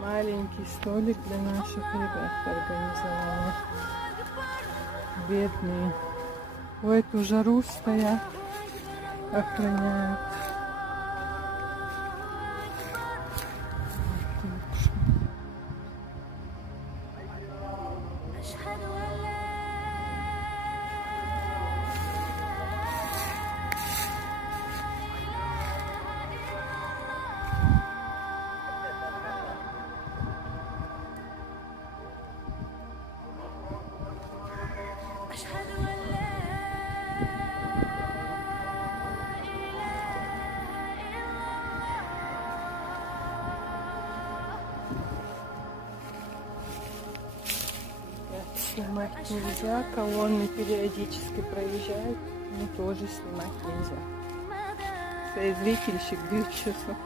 Маленький столик для наших ребят организовали. Бедные. В эту жару стоят, охраняют. Снимать нельзя, колонны периодически проезжают, но тоже снимать нельзя. Зрительщик 2 часов.